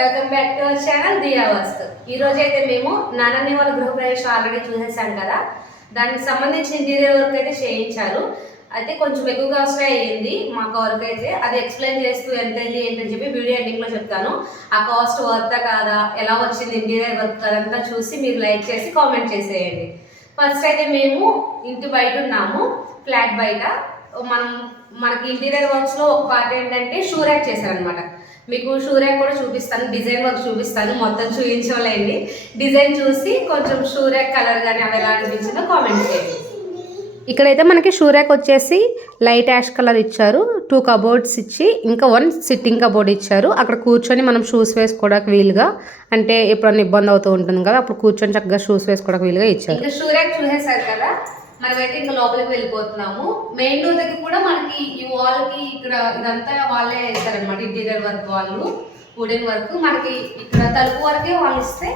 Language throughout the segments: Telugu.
Welcome back to our channel Diya Vastu. ఈ రోజు అయితే మేము నాన్నని వాళ్ళ గృహప్రవేశం ఆల్రెడీ చూసేసాం కదా, దానికి సంబంధించిన ఇంటీరియర్ వర్క్ అయితే చేయించారు. అయితే కొంచెం ఎక్కువ కాస్ట్ అయ్యింది మాకు వర్క్ అయితే. అది ఎక్స్ప్లెయిన్ చేస్తూ ఎంతైంది ఏంటని చెప్పి వీడియో ఎండింగ్లో చెప్తాను. ఆ కాస్ట్ వర్తా కాదా, ఎలా వచ్చింది ఇంటీరియర్ వర్క్ అదంతా చూసి మీరు లైక్ చేసి కామెంట్ చేసేయండి. ఫస్ట్ అయితే మేము ఇంటి బయట ఉన్నాము, ఫ్లాట్ బయట. మనకి ఇంటీరియర్ వర్క్స్లో ఒక పార్ట్ ఏంటంటే షూ ర్యాక్ చేశారనమాట. మీకు షూ ర్యాక్ కూడా చూపిస్తాను, డిజైన్ వర్క్ చూపిస్తాను, మొత్తం చూపించలేండి. డిజైన్ చూసి కొంచెం షూ ర్యాక్ కలర్ కానీ అవి ఎలా అనిపించిందో కామెంట్ చేయండి. ఇక్కడైతే మనకి షూ ర్యాక్ వచ్చేసి లైట్ యాష్ కలర్ ఇచ్చారు, 2 కబోర్డ్స్ ఇచ్చి ఇంకా 1 సిట్టింగ్ కబోర్డ్ ఇచ్చారు. అక్కడ కూర్చొని మనం షూస్ వేసుకోవడానికి వీలుగా, అంటే ఎప్పుడన్నా ఇబ్బంది అవుతూ ఉంటుంది కదా, అప్పుడు కూర్చొని చక్కగా షూస్ వేసుకోవడానికి వీలుగా ఇచ్చారు. ఇంకా షూ ర్యాక్ చూసేసారు కదా, మనమైతే ఇంకా లోపలికి వెళ్ళిపోతున్నాము. మెయిన్ డోర్ దగ్గర కూడా మనకి ఈ వాల్కి ఇక్కడ ఇదంతా వాళ్ళే వేస్తారనమాట, ఇంటీరియర్ వర్క్ వాళ్ళు, వుడెన్ వర్క్. మనకి ఇక్కడ తలుపు వరకే వాళ్ళు ఇస్తే,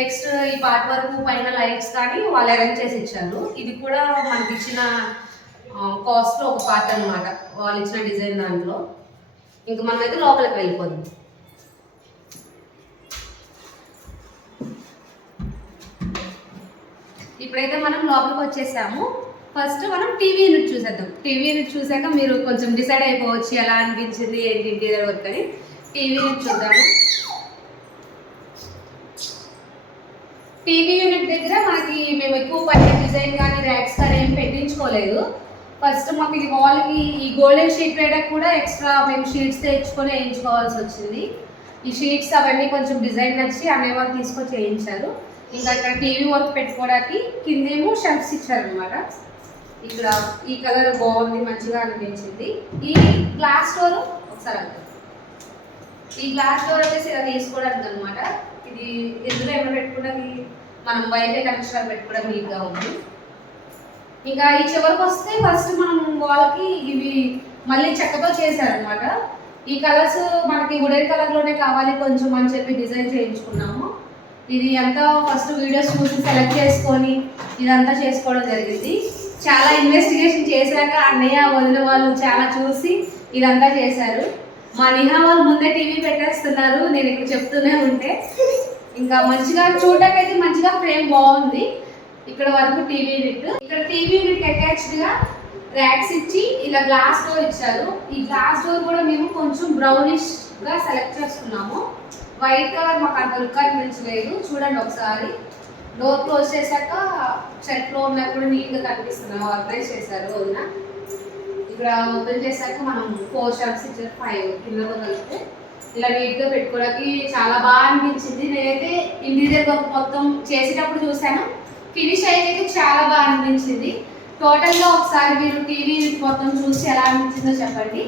నెక్స్ట్ ఈ పార్ట్ వరకు పైన లైట్స్ కానీ వాళ్ళు అరేంజ్ చేసి ఇచ్చారు. ఇది కూడా మనకి ఇచ్చిన కాస్ట్లో ఒక పార్ట్ అనమాట, వాళ్ళు ఇచ్చిన డిజైన్ దాంట్లో. ఇంకా మనమైతే లోపలికి వెళ్ళిపోదాం. ఇప్పుడైతే మనం లోపలికి వచ్చేసాము. ఫస్ట్ మనం టీవీ యూనిట్ చూసేద్దాం. టీవీ యూనిట్ చూసాక మీరు కొంచెం డిసైడ్ అయిపోవచ్చు ఎలా అనిపించింది ఏంటి ఇంటీరియర్ వర్క్ అని. టీవీ యూనిట్ చూద్దాము. టీవీ యూనిట్ దగ్గర మనకి మేము ఎక్కువ పైన డిజైన్ కానీ ర్యాక్స్ కానీ ఏం పెట్టించుకోలేదు. ఫస్ట్ మాకు ఇది వాల్కి ఈ గోల్డెన్ షీట్ వేయడానికి కూడా ఎక్స్ట్రా మేము షీట్స్ తెచ్చుకొని వేయించుకోవాల్సి వచ్చింది. ఈ షీట్స్ అవన్నీ కొంచెం డిజైన్ నచ్చి అనేవాళ్ళు తీసుకొచ్చి వేయించారు. ఇంకా ఇక్కడ టీవీ వర్క్ పెట్టుకోవడానికి కిందేమో షెల్ఫ్స్ ఇచ్చారనమాట. ఇక్కడ ఈ కలర్ బాగుంది, మంచిగా అనిపించింది. ఈ గ్లాస్ డోర్ ఒకసారి అంటారు, ఈ గ్లాస్ డోర్ వచ్చేసి ఇలా తీసుకోవడానికి అనమాట. ఇది ఇందులో ఏమైనా పెట్టుకోవడానికి మనం వైఫై కనెక్షన్ పెట్టుకోవడానికి నీట్గా ఉంది. ఇంకా ఈ చివరికి వస్తే ఫస్ట్ మనం వాళ్ళకి ఇవి మళ్ళీ చెక్కతో చేశారనమాట. ఈ కలర్స్ మనకి వుడెన్ కలర్లోనే కావాలి కొంచెం అని చెప్పి డిజైన్ చేయించుకున్నాము. ఇది అంతా ఫస్ట్ వీడియోస్ చూసి సెలెక్ట్ చేసుకొని ఇదంతా చేసుకోవడం జరిగింది. చాలా ఇన్వెస్టిగేషన్ చేశాక అన్నయ్య వదిన వాళ్ళు చాలా చూసి ఇదంతా చేశారు. మా నిహా వాళ్ళు ముందే టీవీ పెట్టేస్తున్నారు, నేను ఇక్కడ చెప్తూనే ఉంటే. ఇంకా మంచిగా చూడడానికి అయితే మంచిగా ఫ్రేమ్ బాగుంది. ఇక్కడ వరకు టీవీ యూనిట్. ఇక్కడ టీవీ యూనిట్ అటాచ్డ్గా ర్యాక్స్ ఇచ్చి ఇలా గ్లాస్ డోర్ ఇచ్చారు. ఈ గ్లాస్ డోర్ కూడా మేము కొంచెం బ్రౌనిష్గా సెలెక్ట్ చేసుకున్నాము. వైట్ కలర్ మాకు అంత లుక్ అనిపించలేదు. చూడండి ఒకసారి, డోర్ క్లోజ్ చేశాక షెల్ఫ్లో ఉన్నా కూడా నీట్గా కనిపిస్తున్నాము, ఆర్గనైజ్ చేశారు వదిన. ఇక్కడ ఓపెన్ చేశాక మనం 4 షెల్ఫ్స్ ఇచ్చారు, 5 కిందతో కలిపితే ఇలా నీట్గా పెట్టుకోవడానికి చాలా బాగా అనిపించింది. నేనైతే ఇంటీరియర్ వర్క్ మొత్తం చేసేటప్పుడు చూశాను, ఫినిష్ అయితే చాలా బాగా అనిపించింది. టోటల్గా ఒకసారి మీరు టీవీ మొత్తం చూసి ఎలా అనిపించిందో చెప్పండి.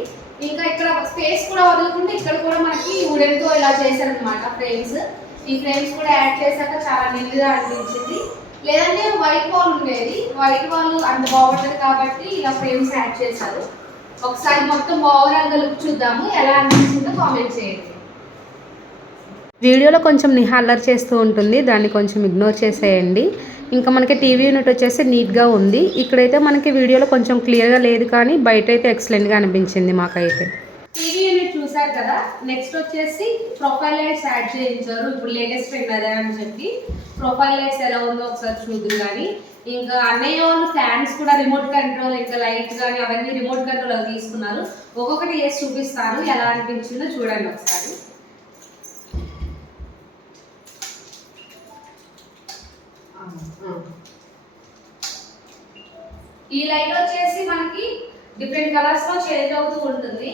ఇంకా ఇక్కడ స్పేస్ కూడా వదులుకుంటే ఇక్కడ కూడా మనకి వుడెన్తో ఇలా చేశారనమాట ఫ్రేమ్స్. ఈ ఫ్రేమ్స్ కూడా యాడ్ చేశాక చాలా నీట్గా అనిపించింది. లేదంటే వైట్ వాల్ ఉండేది, వైట్ వాల్ అంత బాగుంటుంది కాబట్టి ఇలా ఫ్రేమ్స్ యాడ్ చేశారు. ఒకసారి మొత్తం ఓవరాల్గా లుక్ చూద్దాము, ఎలా అనిపించిందో కామెంట్ చేయండి. వీడియోలో కొంచెం నిహాల్లర్ చేస్తూ ఉంటుంది, దాన్ని కొంచెం ఇగ్నోర్ చేసేయండి. ఇంకా మనకి టీవీ యూనిట్ వచ్చేసి నీట్గా ఉంది. ఇక్కడైతే మనకి వీడియోలో కొంచెం క్లియర్గా లేదు, కానీ బయట అయితే ఎక్సలెంట్గా అనిపించింది మాకైతే. టీవీ యూనిట్ చూసారు కదా, నెక్స్ట్ వచ్చేసి ప్రొఫైల్ లైట్స్ యాడ్ చేయించారు. ఇప్పుడు లేటెస్ట్ ట్రెండ్ అదే అని చెప్పి ప్రొఫైల్ లైట్స్ ఎలా ఉందో ఒకసారి చూద్దాం. కానీ ఇంకా అన్నయ్య వాళ్ళు ఫ్యాన్స్ కూడా రిమోట్ కంట్రోల్, ఇంకా లైట్ కానీ అవన్నీ రిమోట్ కంట్రోల్ అవి తీసుకున్నారు. ఒక్కొక్కటి వేసి చూపిస్తాను, ఎలా అనిపించిందో చూడండి ఒకసారి. ఈ లైట్ వచ్చేసి మనకి డిఫరెంట్ కలర్స్ లో చేంజ్ అవుతూ ఉంటుంది.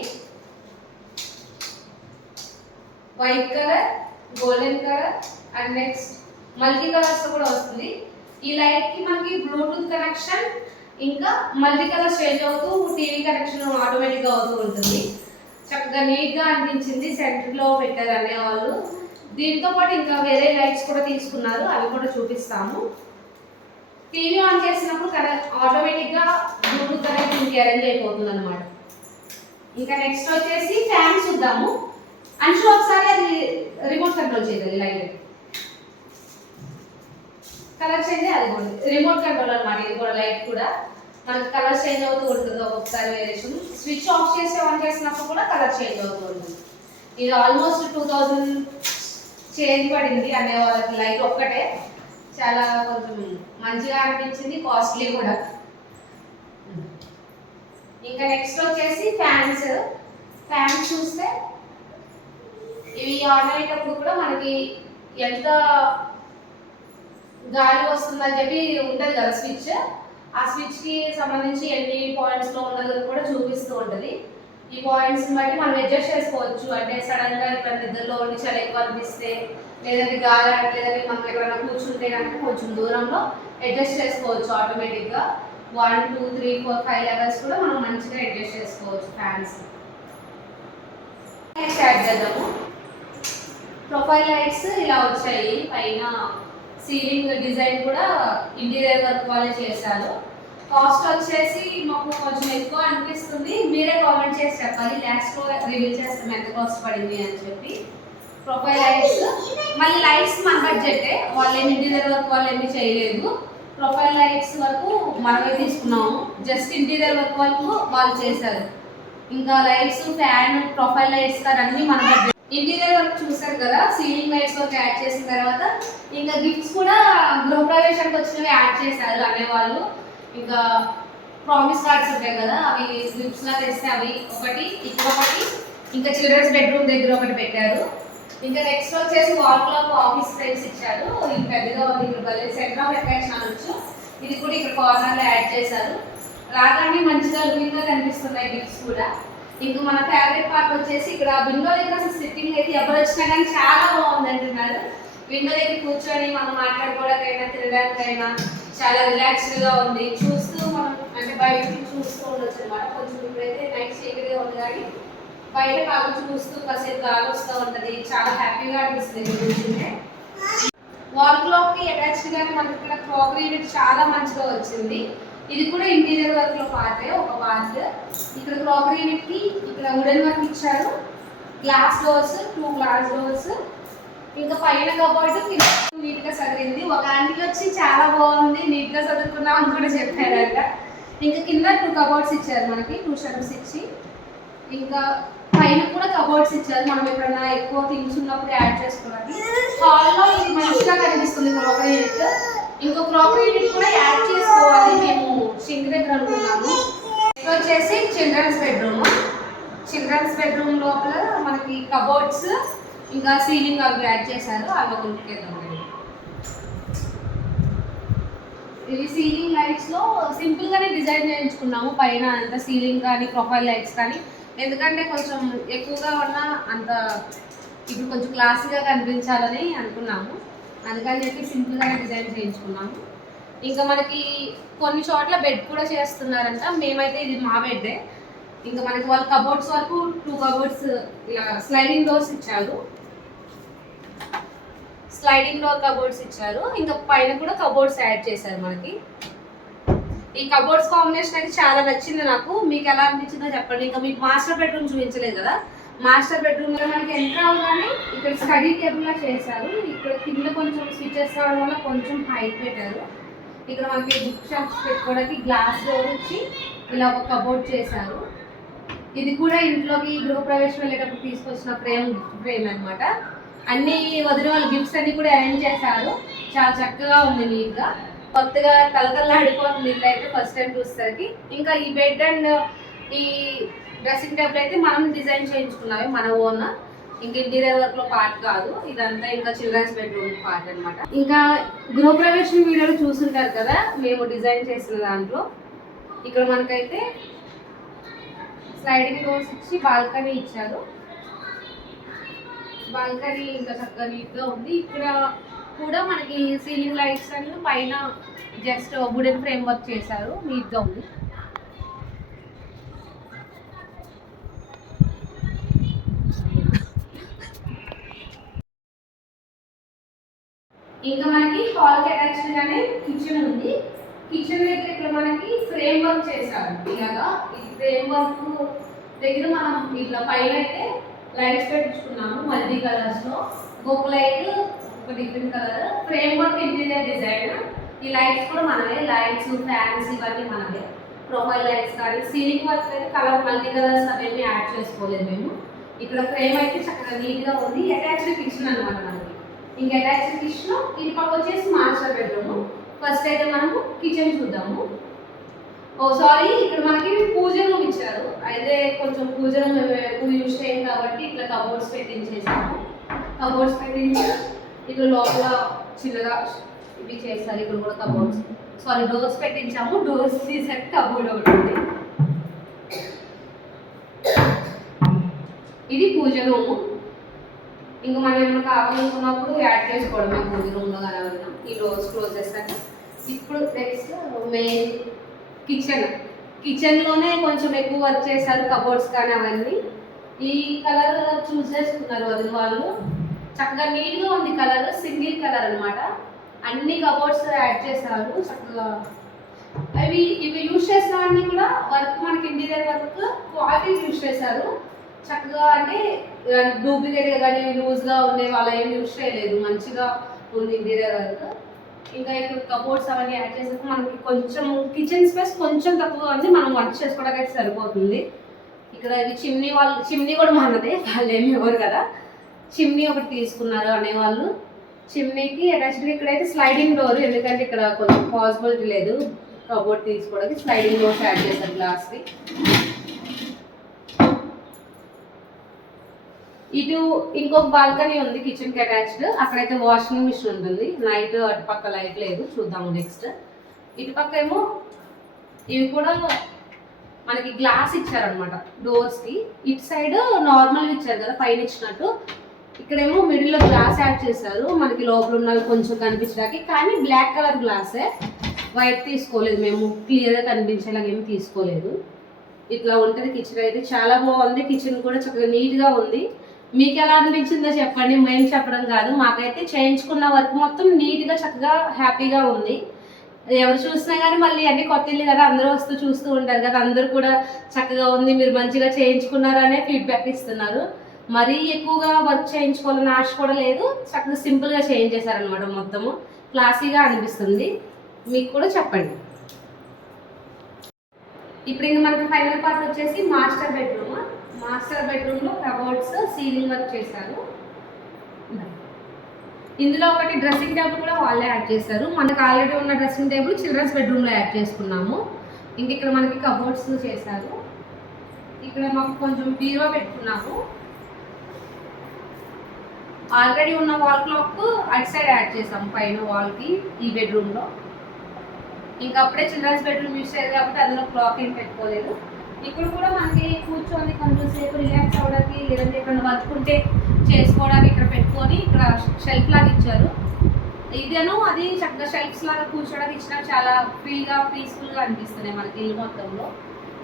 White colour, golden colour and next multi colours కూడా వస్తుంది. ఈ లైట్ కి మనకి బ్లూటూత్ కనెక్షన్, ఇంకా మల్టీ కలర్స్ చేంజ్ అవుతూ టీవీ కనెక్షన్ ఆటోమేటిక్ గా అవుతూ ఉంటుంది. చక్కగా నీట్ గా అనిపించింది. సెంటర్ లో పెట్టారు అనే వాళ్ళు. దీంతో పాటు ఇంకా వేరే లైట్స్ కూడా తీసుకున్నారు, అవి కూడా చూపిస్తాము. టీవీ ఆన్ చేసినప్పుడు ఆటోమేటిక్గా బ్లూటూత్ కనెక్టింగ్కి అరేంజ్ అయిపోతుంది అనమాట. ఇంకా నెక్స్ట్ వచ్చేసి ఫ్యాన్ చూద్దాము. అంచు ఒకసారి అది రిమోట్ కంట్రోల్ చేయాలి. లైట్ కలర్ చేంజ్, అది కూడా రిమోట్ కంట్రోల్ అనమాట. ఇది కూడా లైట్ కూడా మనకి కలర్ చేంజ్ అవుతూ ఉంటుంది ఒక్కొక్కసారి వేరియేషన్. స్విచ్ ఆఫ్ చేసి ఆన్ చేసినప్పుడు కూడా కలర్ చేంజ్ అవుతూ ఉంటుంది. ఇది ఆల్మోస్ట్ 2000 చేంజ్ పడింది అనే వాళ్ళకి లైట్ ఒక్కటే చాలా కొంచెం మంచిగా అనిపించింది, కాస్ట్లీ కూడా. ఇంకా నెక్స్ట్ వచ్చేసి ఫ్యాన్స్. ఫ్యాన్స్ చూస్తే ఇవి ఆన్ అయ్యేటప్పుడు కూడా మనకి ఎంత గాలి వస్తుందని చెప్పి ఉంటుంది కదా స్విచ్, ఆ స్విచ్కి సంబంధించి ఎన్ని పాయింట్స్లో ఉన్నది కూడా చూపిస్తూ ఉంటుంది. ఈ పాయింట్స్ని బట్టి మనం అడ్జస్ట్ చేసుకోవచ్చు. అంటే సడన్గా ఇక్కడ నిద్రలో ఉండి చలి ఎక్కువ అనిపిస్తే, లేదంటే గాలి లేదంటే మనం ఎక్కడైనా కూర్చుంటే కనుక కొంచెం దూరంలో అడ్జస్ట్ చేసుకోవచ్చు ఆటోమేటిక్గా. 1 2 3 4 5 లెవెల్స్ కూడా మనం మంచిగా అడ్జస్ట్ చేసుకోవచ్చు ఫ్యాన్స్. స్టార్ట్ చేద్దాము. ప్రొఫైల్ లైట్స్ ఇలా వచ్చాయి. పైన సీలింగ్ డిజైన్ కూడా ఇంటీరియర్ వర్క్ వాళ్ళే చేశారు. కాస్ట్ వచ్చేసి మాకు కొంచెం ఎక్కువ అనిపిస్తుంది, మీరే కామెంట్ చేసి చెప్పాలి, లాస్ట్లో రివీల్ చేస్తాం ఎంత కాస్ట్ పడింది అని చెప్పి. ప్రొఫైల్ లైట్స్, మళ్ళీ లైట్స్ మన బడ్జెటే, వాళ్ళు ఏమి ఇంటీరియర్ వర్క్ వాళ్ళు ఏమి చేయలేదు. ప్రొఫైల్ లైట్స్ వరకు మనమే తీసుకున్నాము, జస్ట్ ఇంటీరియర్ వర్క్ వరకు వాళ్ళు చేశారు. ఇంకా లైట్స్, ఫ్యాన్, ప్రొఫైల్ లైట్స్ కానీ అన్నీ మన బడ్జెట్. ఇంటీరియర్ వర్క్ చూసారు కదా, సీలింగ్ లైట్స్ వర్క్ యాడ్ చేసిన తర్వాత ఇంకా గిఫ్ట్స్ కూడా గృహప్రవేశానికి వచ్చినవి యాడ్ చేశారు అనేవాళ్ళు. ఇంకా ప్రామిస్ కార్డ్స్ ఉంటాయి కదా, అవి గిఫ్ట్స్ లా తెస్తే అవి ఒకటి, ఇక్కడ ఒకటి, ఇంకా చిల్డ్రన్స్ బెడ్రూమ్ దగ్గర ఒకటి పెట్టారు. ఇంకా నెక్స్ట్ వచ్చేసి వాల్ క్లాక్ ఆఫీస్ ఫ్రేమ్స్ ఇచ్చారు. ఇది పెద్దగా ఉంది, ఇక్కడ భలే సెంటర్ ఆఫ్ అట్రాక్షన్ అనొచ్చు. ఇది కూడా ఇక్కడ కార్నర్లో యాడ్ చేశారు. రాగానే మంచిగా లుకింగ్గా కనిపిస్తున్నాయి గిఫ్ట్స్ కూడా. ఇంకా మన ఫేవరెట్ పార్ట్ వచ్చేసి ఇక్కడ విండో దగ్గర అసలు సిట్టింగ్ అయితే ఎవరు వచ్చినా కానీ చాలా బాగుంది అంటున్నారు. విండో దగ్గర కూర్చొని మనం మాట్లాడుకోవడానికైనా తినడానికైనా చాలా రిలాక్స్డ్గా ఉంది. చూస్తూ మనం అంటే బయటకి చూస్తూ ఉండొచ్చు అనమాట. కొంచెం ఇప్పుడైతే నైట్ చీకటిగా ఉంది కానీ బయట కాదు చూస్తూ కాసేపు గాలి వస్తూ ఉంటుంది, చాలా హ్యాపీగా అనిపిస్తుంది కూర్చుంటే. వాల్ క్లాక్కి అటాచ్డ్గానే మనకి ఇక్కడ క్రాకరీ యూనిట్ చాలా మంచిగా వచ్చింది. ఇది కూడా ఇంటీరియర్ వర్క్ లో పార్టే, ఒక పార్ట్. ఇక్కడ క్రాకరీ యూనిట్ కి ఇక్కడ వుడెన్ వర్క్ ఇచ్చారు, గ్లాస్ డోర్స్, 2 గ్లాస్ డోర్స్. ఇంకా పైన కబోర్డ్ నీట్ గా సదిరింది. ఒక ఆంటీకి వచ్చి చాలా బాగుంది, నీట్ గా చదువుకున్నాం అని కూడా చెప్పారంట. ఇంకా కింద 2 కబోర్డ్స్ ఇచ్చారు మనకి, 2 షెల్ఫ్స్ ఇచ్చి. ఇంకా పైన కూడా కబోర్డ్స్ ఇచ్చారు, మనం ఎప్పుడైనా ఎక్కువ థింగ్స్ ఉన్నప్పుడు యాడ్ చేసుకోవడానికి. హాల్లో ఇది మంచిగా కనిపిస్తుంది క్రాకరీ యూనిట్. ఇంకో క్రాకరీ యూనిట్ కూడా యాడ్ చేసుకోవాలి మేము సింక్ దగ్గర అనుకున్నాము. నెక్స్ట్ వచ్చేసి చిల్డ్రన్స్ బెడ్రూమ్. చిల్డ్రన్స్ బెడ్రూమ్ లోపల మనకి కబోర్డ్స్ ఇంకా సీలింగ్ అవి యాడ్ చేశారు. అవి కొనుక్కేద్దాం. ఇవి సీలింగ్ లైట్స్ లో సింపుల్ గానే డిజైన్ చేయించుకున్నాము. పైన అంత సీలింగ్ కానీ ప్రొఫైల్ లైట్స్ కానీ, ఎందుకంటే కొంచెం ఎక్కువగా ఉన్న అంత ఇప్పుడు కొంచెం క్లాసీగా కనిపించాలని అనుకున్నాము. అందుకని చెప్పి సింపుల్గానే డిజైన్ చేయించుకున్నాము. ఇంకా మనకి కొన్ని చోట్ల బెడ్ కూడా చేస్తున్నారంట, మేమైతే ఇది మా బెడ్డే. ఇంకా మనకి వాళ్ళు కబోర్డ్స్ వరకు 2 కబోర్డ్స్ ఇలా స్లైడింగ్ డోర్స్ ఇచ్చారు, స్లైడింగ్ డోర్ కబోర్డ్స్ ఇచ్చారు. ఇంకా పైన కూడా కబోర్డ్స్ యాడ్ చేశారు మనకి. ఈ కబోర్డ్స్ కాంబినేషన్ అయితే చాలా నచ్చింది నాకు. మీకు ఎలా అనిపించిందో చెప్పండి. ఇంకా మీకు మాస్టర్ బెడ్రూమ్ చూపించలేదు కదా, మాస్టర్ బెడ్రూమ్ లో మనకి ఎంటర్ అవగానే ఇక్కడ స్టడీ టేబుల్ లా చేశారు. ఇక్కడ కింద కొంచెం స్విచెస్ రావడం వల్ల కొంచెం హైట్ పెట్టారు. ఇక్కడ మనకి బుక్ షాప్స్ పెట్టుకోవడానికి గ్లాస్ డోర్ ఇచ్చి ఇలా ఒక కబోర్డ్ చేశారు. ఇది కూడా ఇంట్లోకి గృహప్రవేశం వెళ్ళేటప్పుడు తీసుకొచ్చిన ఫ్రేమ్ అనమాట. అన్ని వదిన వాళ్ళ గిఫ్ట్స్ అన్ని కూడా అరేంజ్ చేశారు. చాలా చక్కగా ఉంది, నీట్గా కొత్తగా కలకల్లాడిపోతుంది ఇల్లు అయితే ఫస్ట్ టైం చూసేసరికి. ఇంకా ఈ బెడ్ అండ్ ఈ డ్రెస్సింగ్ టేబుల్ అయితే మనం డిజైన్ చేయించుకున్నాము, మన ఓన్. ఇంకా ఇంటీరియర్ వర్క్ లో పార్ట్ కాదు ఇదంతా, ఇంకా చిల్డ్రన్స్ బెడ్రూమ్ పార్ట్ అనమాట. ఇంకా గృహప్రవేశం వీడియోలో చూసుంటారు కదా మేము డిజైన్ చేసిన దాంట్లో. ఇక్కడ మనకైతే స్లైడింగ్ డోర్స్ ఇచ్చి బాల్కనీ ఇచ్చారు. బాల్కనీ ఇంకా చక్కగా నీట్గా ఉంది. ఇక్కడ కూడా మనకి సీలింగ్ లైట్స్ అన్ని పైన జస్ట్ వుడెన్ ఫ్రేమ్ వర్క్ చేశారు, నీట్గా ఉంది. ఇంకా మనకి హాల్కి అటాచ్డ్ గానే కిచెన్ ఉంది. కిచెన్ దగ్గర ఇక్కడ మనకి ఫ్రేమ్ వర్క్ చేశారు. ఇలాగా ఈ ఫ్రేమ్ వర్క్ దగ్గర మనం ఇట్లా పైన అయితే లైట్స్ పెట్టించుకున్నాము మల్టీ కలర్స్ లో. ఒక లైట్ ఒక different colour, frame work interior design. ఈ లైట్స్ కూడా మనమే, లైట్స్ ఫ్యాన్స్ ఇవన్నీ మనమే. ప్రొఫైల్ లైట్స్ కానీ సీలింగ్ వర్క్ అయితే కలర్ మల్టీ కలర్స్ అవన్నీ యాడ్ చేసుకోలేదు మేము. ఇక్కడ ఫ్రేమ్ అయితే చక్కగా నీట్గా ఉంది. అటాచ్డ్ కిచెన్ అనమాట మనకి. ఇంకా అటాచ్డ్ కిచెన్. ఇది పక్క వచ్చేసి మాస్టర్ బెడ్రూమ్. ఫస్ట్ అయితే మనము కిచెన్ చూద్దాము. ఓ సారీ, ఇక్కడ మనకి పూజ రూమ్ ఇచ్చారు. అయితే కొంచెం పూజ రూమ్ ఎక్కువ యూజ్ చేయం కాబట్టి ఇట్లా కబోర్డ్స్ పెట్టించేసాము. కబోర్డ్స్ పెట్టించి ఇక్కడ లోపల చిన్నగా ఇవి చేస్తారు. ఇక్కడ కూడా కబోర్డ్స్, సారీ డోర్స్ పెట్టించాము. డోర్స్ తీసాక కబోర్డ్ ఒకటి ఉంది. ఇది పూజ రూము. ఇంకా మనం ఏమైనా కావాలనుకున్నప్పుడు యాడ్ చేసుకోవడమే పూజ రూమ్లో కలవడం. ఈ డోర్స్ క్లోజ్ చేస్తాక ఇప్పుడు నెక్స్ట్ మెయిన్ కిచెన్. కిచెన్లోనే కొంచెం ఎక్కువ వర్క్ చేశారు, కబోర్డ్స్ కానీ అవన్నీ. ఈ కలర్ చూస్ చేసుకున్నారు వదిన వాళ్ళు. చక్కగా నీట్గా ఉంది కలర్, సింగిల్ కలర్ అనమాట. అన్ని కబోర్డ్స్ యాడ్ చేశారు చక్కగా. ఇవి యూజ్ చేసినవన్నీ కూడా వర్క్ మనకి ఇంటీరియర్ వర్క్ క్వాలిటీ యూజ్ చేశారు చక్కగా. అంటే డూప్లికేట్గా కానీ లూజ్గా ఉండే వాళ్ళ ఏం యూజ్ చేయలేదు, మంచిగా ఉంది ఇంటీరియర్ వర్క్. ఇంకా ఇక్కడ కబోర్డ్స్ అవన్నీ యాడ్ చేసాక మనకి కొంచెం కిచెన్ స్పేస్ కొంచెం తక్కువగా ఉంది, మనం వర్క్ చేసుకోవడానికి అయితే సరిపోతుంది. ఇక్కడ ఇవి చిమ్నీ కూడా మనదే, వాళ్ళు ఏమి ఇవ్వరు కదా. చిమ్నీ ఒకటి తీసుకున్నారు అనేవాళ్ళు. చిమ్నీకి అటాచ్డ్గా ఇక్కడైతే స్లైడింగ్ డోర్, ఎందుకంటే ఇక్కడ కొంచెం పాసిబిలిటీ లేదు కబోర్డ్ తీసుకోవడానికి. స్లైడింగ్ డోర్స్ యాడ్ చేశారు గ్లాస్కి. ఇటు ఇంకొక బాల్కనీ ఉంది కిచెన్కి అటాచ్డ్. అక్కడైతే వాషింగ్ మిషన్ ఉంటుంది. నైట్ అటు పక్క లైట్ లేదు, చూద్దాము నెక్స్ట్. ఇటు పక్క ఏమో ఇవి కూడా మనకి గ్లాస్ ఇచ్చారనమాట డోర్స్కి. ఇటు సైడ్ నార్మల్గా ఇచ్చారు కదా పైన ఇచ్చినట్టు, ఇక్కడేమో మిడిల్లో గ్లాస్ యాడ్ చేశారు మనకి లోపల ఉన్నవి కొంచెం కనిపించడానికి. కానీ బ్లాక్ కలర్ గ్లాసే, వైట్ తీసుకోలేదు మేము, క్లియర్గా కనిపించేలాగా ఏమి తీసుకోలేదు. ఇట్లా ఉంటుంది కిచెన్. అయితే చాలా బాగుంది కిచెన్ కూడా, చక్కగా నీట్గా ఉంది. మీకు ఎలా అనిపించిందో చెప్పండి, మేము చెప్పడం కాదు. మాకైతే చేయించుకున్న వర్క్ మొత్తం నీట్గా చక్కగా హ్యాపీగా ఉంది. ఎవరు చూసినా కానీ మళ్ళీ అన్ని కొత్త ఇల్లు కదా, అందరూ వస్తూ చూస్తూ ఉంటారు కదా, అందరూ కూడా చక్కగా ఉంది, మీరు మంచిగా చేయించుకున్నారు అనే ఫీడ్బ్యాక్ ఇస్తున్నారు. మరీ ఎక్కువగా వర్క్ చేయించుకోవాలని ఆశ కూడా లేదు, చక్కగా సింపుల్గా చేయించేశారనమాట. మొత్తము క్లాసీగా అనిపిస్తుంది. మీకు కూడా చెప్పండి. ఇప్పుడు ఇంకా మనకి ఫైనల్ పార్ట్ వచ్చేసి మాస్టర్ బెడ్రూమ్. మాస్టర్ బెడ్రూమ్లో కబోర్డ్స్ సీలింగ్ వర్క్ చేశారు. ఇందులో ఒకటి డ్రెస్సింగ్ టేబుల్ కూడా వాళ్ళే యాడ్ చేశారు. మనకు ఆల్రెడీ ఉన్న డ్రెస్సింగ్ టేబుల్ చిల్డ్రన్స్ బెడ్రూమ్లో యాడ్ చేసుకున్నాము. ఇంక ఇక్కడ మనకి కబోర్డ్స్ చేశారు. ఇక్కడ మాకు కొంచెం బీరో పెట్టుకున్నాము. ఆల్రెడీ ఉన్న వాల్ క్లాక్ అటు సైడ్ యాడ్ చేసాము పైన వాల్కి ఈ బెడ్రూమ్లో. ఇంకా అప్పుడే చిల్డ్రన్స్ బెడ్రూమ్ యూజ్ చేయాలి కాబట్టి అందులో క్లాక్ ఏం పెట్టుకోలేదు. ఇక్కడ కూడా మనకి కూర్చొని కొంచెం సేపు రిలాక్స్ అవ్వడానికి, లేదంటే ఎక్కడైనా వర్క్ ఉంటే చేసుకోవడానికి ఇక్కడ పెట్టుకొని ఇక్కడ షెల్ఫ్ లాగా ఇచ్చారు. ఇదేనో అది చక్కగా షెల్ఫ్స్ లాగా కూర్చోడానికి ఇచ్చిన చాలా ఫ్రీగా పీస్ఫుల్గా అనిపిస్తున్నాయి మనకి ఇల్లు మొత్తంలో.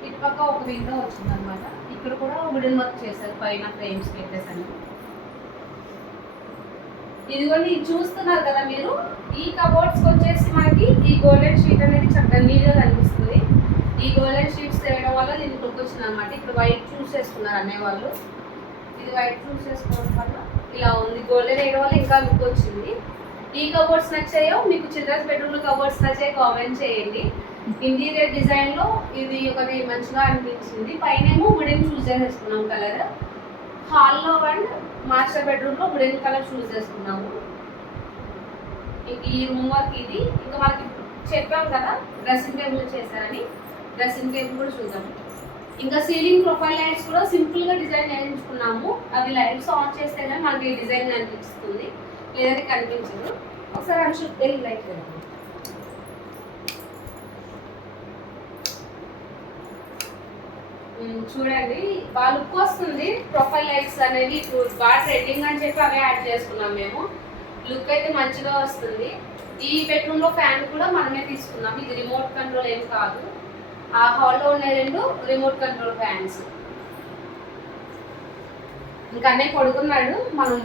ఇటుపక్క ఒక విండో వచ్చిందనమాట. ఇక్కడ కూడా వుడెన్ వర్క్ చేశారు పైన ఫ్రేమ్స్ పెట్టేసాను. ఇదిగోండి చూస్తున్నారు కదా మీరు, ఈ కబోర్డ్స్కి వచ్చేసి మనకి ఈ గోల్డెన్ షీట్ అనేది చక్కగా నీట్గా కనిపిస్తుంది. ఈ గోల్డెన్ షీట్స్ వేయడం వల్ల దీనికి లుక్ వచ్చింది అనమాట. ఇక్కడ వైట్ చూస్ చేసుకున్నారు అనేవాళ్ళు. ఇది వైట్ చూస్ చేసుకోవడం వల్ల ఇలా ఉంది. గోల్డెన్ వేయడం వల్ల ఇంకా లుక్ వచ్చింది. ఈ కబోర్డ్స్ నచ్చాయో, మీకు చిల్డ్రన్స్ బెడ్రూమ్లో కబోర్డ్స్ నచ్చాయో కామెంట్ చేయండి. ఇంటీరియర్ డిజైన్లో ఇది ఒకటి మంచిగా అనిపించింది. పైనేమో వుడెన్ చూస్ చేసేసుకున్నాం కలర్. హాల్లో అండ్ మాస్టర్ బెడ్రూమ్లో వుడెన్ కలర్ చూస్ చేసుకున్నాము. ఈ రూమ్ వర్క్ ఇది. ఇంకా మనకి చెప్పాం కదా డ్రెస్సింగ్ టేబుల్ చేశారని, డ్రెస్సింగ్ టేబుల్ కూడా చూద్దాము. ఇంకా సీలింగ్ ప్రొఫైల్ లైట్స్ కూడా సింపుల్గా డిజైన్ చేయించుకున్నాము. అవి లైట్స్ ఆన్ చేస్తే కానీ మనకి డిజైన్ కనిపిస్తుంది, లేదంటే కనిపించదు. ఒకసారి అనుకుంటే లైట్ చూడండి, బాగా లుక్ వస్తుంది. ప్రొఫైల్ లైట్స్ అనేవి ఇప్పుడు బాగా ట్రెండింగ్ అని చెప్పి అవే యాడ్ చేసుకున్నాం మేము. లుక్ అయితే మంచిగా వస్తుంది. ఈ బెడ్రూమ్లో ఫ్యాన్ కూడా మనమే తీసుకున్నాం. ఇది రిమోట్ కంట్రోల్ ఏం కాదు. ఆ హాల్లో ఉన్న 2 రిమోట్ కంట్రోల్ ఫ్యాన్స్. ఇంకా అన్నయ్య పడుకున్నాడు. మనం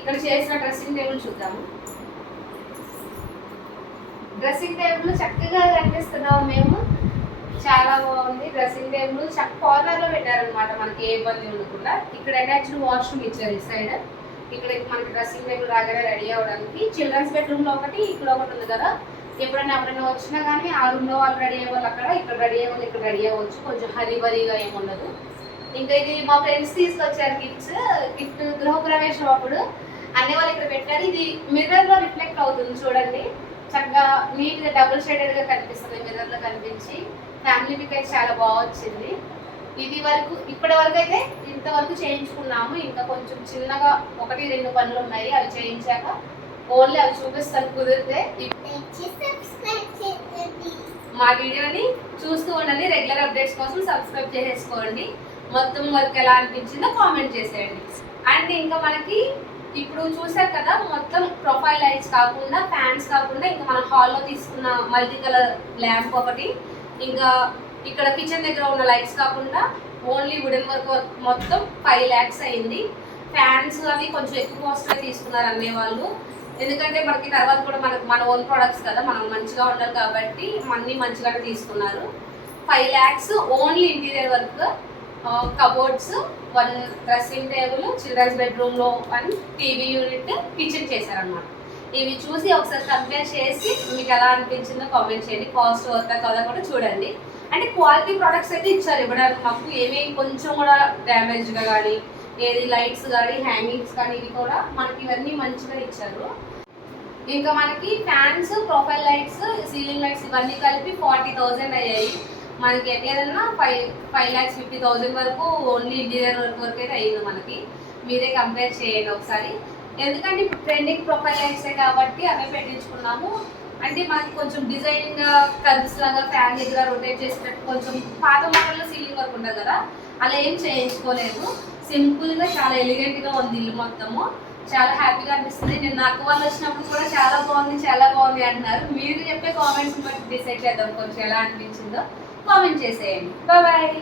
ఇక్కడ చేసిన డ్రెస్సింగ్ టేబుల్ చూద్దాము. డ్రెస్సింగ్ టేబుల్ చక్కగా కనిపిస్తున్నాము మేము, చాలా బాగుంది. డ్రెస్సింగ్ టేబుల్ కార్నర్లో పెట్టారనమాట, మనకి ఏ ఇబ్బంది ఉండకుండా. ఇక్కడ అటాచ్డ్ వాష్రూమ్ ఇచ్చారు ఈ సైడ్. ఇక్కడ మనకి డ్రెస్సింగ్ టేబుల్ రాగానే రెడీ అవ్వడానికి. చిల్డ్రన్స్ బెడ్రూమ్లో ఒకటి, ఇక్కడ ఒకటి ఉంది కదా. ఎవరైనా వచ్చినా కానీ ఆ రూమ్లో వాళ్ళు రెడీ అవ్వాలి అక్కడ, ఇక్కడ రెడీ అవ్వాలి, ఇక్కడ రెడీ అవ్వచ్చు. కొంచెం హరీబరీగా ఏముండదు. ఇంకా ఇది మా ఫ్రెండ్స్ తీసుకొచ్చారు గిఫ్ట్ గృహప్రవేశం అప్పుడు. అనే వాళ్ళు ఇక్కడ పెట్టారు. ఇది మిర్రర్ లో రిఫ్లెక్ట్ అవుతుంది చూడండి, చక్కగా నీట్ గా డబుల్ షేడెడ్ గా కనిపిస్తుంది మిర్రర్ లో కనిపించి. ఫ్యామిలీ పిక్ అయితే చాలా బాగా వచ్చింది. ఇప్పటి వరకు అయితే ఇంతవరకు చేయించుకున్నాము. ఇంకా కొంచెం చిన్నగా 1-2 పనులు ఉన్నాయి, అవి చేయించాక ఓన్లీ అవి చూపిస్తాను కుదిరితే. మా వీడియోని చూస్తూ ఉండండి, రెగ్యులర్ అప్డేట్స్ కోసం సబ్స్క్రైబ్ చేసేసుకోండి. మొత్తం వర్క్ ఎలా అనిపించిందో కామెంట్ చేసేయండి. అండ్ ఇంకా మనకి ఇప్పుడు చూసారు కదా, మొత్తం ప్రొఫైల్ లైట్స్ కాకుండా, ఫ్యాన్స్ కాకుండా, ఇంకా మన హాల్లో తీసుకున్న మల్టీ కలర్ ల్యాంప్ ఒకటి, ఇంకా ఇక్కడ కిచెన్ దగ్గర ఉన్న లైట్స్ కాకుండా ఓన్లీ వుడెన్ వర్క్ మొత్తం 5 lakhs అయింది. ఫ్యాన్స్ అవి కొంచెం ఎక్కువ కాస్ట్గా తీసుకున్నారు అనేవాళ్ళు, ఎందుకంటే మనకి తర్వాత కూడా మన ఓన్ ప్రొడక్ట్స్ కదా, మనం మంచిగా ఉండాలి కాబట్టి అన్నీ మంచిగానే తీసుకున్నారు. 5 lakhs only interior work, cupboards, 1 dressing table, children's బెడ్రూమ్లో 1 టీవీ యూనిట్, కిచెన్ చేశారనమాట. ఇవి చూసి ఒకసారి కంపేర్ చేసి మీకు ఎలా అనిపించిందో కామెంట్ చేయండి. కాస్ట్ వర్తా కదా కూడా చూడండి. అంటే క్వాలిటీ ప్రొడక్ట్స్ అయితే ఇచ్చారు ఇవ్వడానికి మాకు, ఏమీ కొంచెం కూడా డ్యామేజ్గా కానీ, ఏది లైట్స్ కానీ, హ్యాంగింగ్స్ కానీ, ఇవి కూడా మనకి ఇవన్నీ మంచిగా ఇచ్చారు. ఇంకా మనకి fans, profile lights, ceiling lights ఇవన్నీ కలిపి 40,000 అయ్యాయి. మనకి ఎట్లేదన్నా 5,50,000 వరకు ఓన్లీ ఇంటీరియర్ వర్క్ వరకు అయితే అయ్యింది మనకి. మీరే కంపేర్ చేయండి ఒకసారి. ఎందుకంటే ఇప్పుడు ట్రెండింగ్ ప్రొఫైల్ లైట్సే కాబట్టి అవే పెట్టించుకున్నాము. అంటే మనకి కొంచెం డిజైన్ కర్వ్స్ లాగా ఫ్యాన్ దగ్గర రొటేట్ చేసినట్టు కొంచెం పాత మోడల్లో సీలింగ్ వర్క్ ఉంటుంది కదా, అలా ఏం చేయించుకోలేదు. సింపుల్గా చాలా ఎలిగెంట్గా ఉంది ఇల్లు మొత్తము. చాలా హ్యాపీగా అనిపిస్తుంది. నేను నాకు వాళ్ళు వచ్చినప్పుడు కూడా చాలా బాగుంది అంటున్నారు. మీరు చెప్పే కామెంట్స్ బట్టి డిసైడ్ చేద్దాం కొంచెం ఎలా అనిపించిందో కామెంట్ చేసేయండి. బాయ్.